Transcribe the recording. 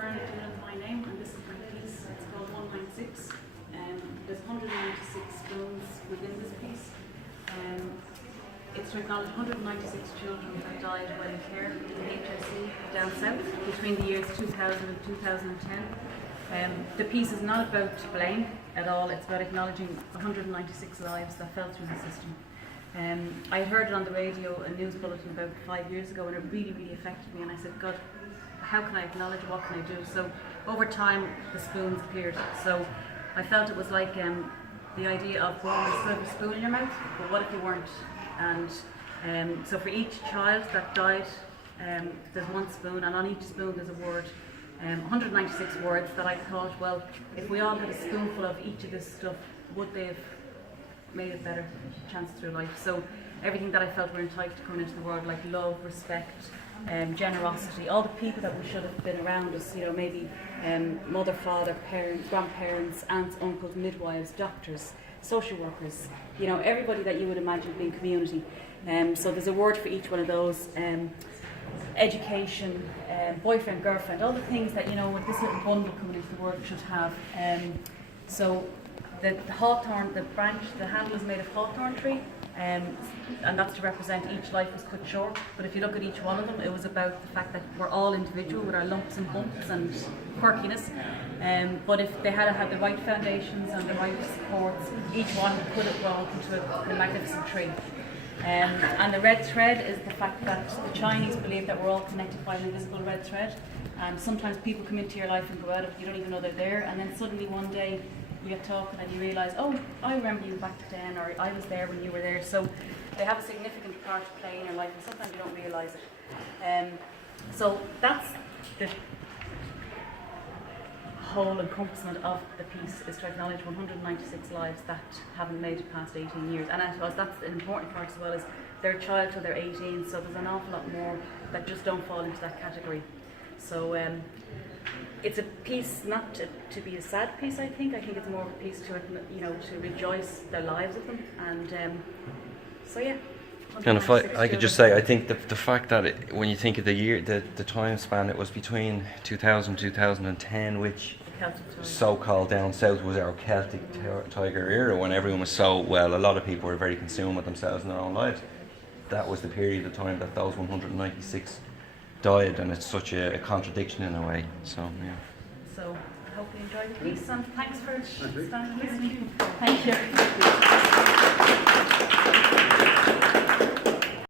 Bernadette Doolan is my name, and this is my piece. It's called 196. There's 196 spoons within this piece. It's to acknowledge 196 children that died while in care in the HSE down south between the years 2000 and 2010. The piece is not about blame at all. It's about acknowledging 196 lives that fell through the system. I heard it on the radio, a news bulletin about 5 years ago, and it really, really affected me. And I said, God, how can I acknowledge? What can I do? So over time, the spoons appeared. So I felt it was like the idea of, well, you still have a spoon in your mouth, but what if you weren't? And so for each child that died, there's one spoon, and on each spoon there's a word. 196 words that I thought, well, if we all had a spoonful of each of this stuff, would they have made a better chance through life? So everything that I felt were entitled to coming into the world, like love, respect, generosity, all the people that we should have been around us, you know, maybe mother, father, parents, grandparents, aunts, uncles, midwives, doctors, social workers, you know, everybody that you would imagine being community. So there's a word for each one of those. Education, boyfriend, girlfriend, all the things that, you know, with this little bundle coming into the world should have. So the hawthorn, the branch, the handle is made of hawthorn tree, and that's to represent each life was cut short. But if you look at each one of them, it was about the fact that we're all individual with our lumps and bumps and quirkiness. But if they had the right foundations and the right supports, each one could have grown into a magnificent tree. And the red thread is the fact that the Chinese believe that we're all connected by an invisible red thread. And sometimes people come into your life and go out of it, you don't even know they're there, and then suddenly one day you get talking and you realise, oh, I remember you back then, or I was there when you were there. So they have a significant part to play in your life, and sometimes you don't realise it. So that's the whole encompassment of the piece, is to acknowledge 196 lives that haven't made it past 18 years. And I suppose that's an important part as well, is they're a child till they're 18, so there's an awful lot more that just don't fall into that category. So it's a piece not to be a sad piece, I think it's more of a piece to, you know, to rejoice the lives of them. And so yeah. And if I could just say, I think the fact that when you think of the year, the time span, it was between 2000 2010, which so-called down south was our Celtic Tiger era, when everyone was so, well, a lot of people were very consumed with themselves and their own lives. That was the period of time that those 196 died, and it's such a contradiction in a way. So yeah. So I hope you enjoyed the piece, and thanks for standing listening. Thank you.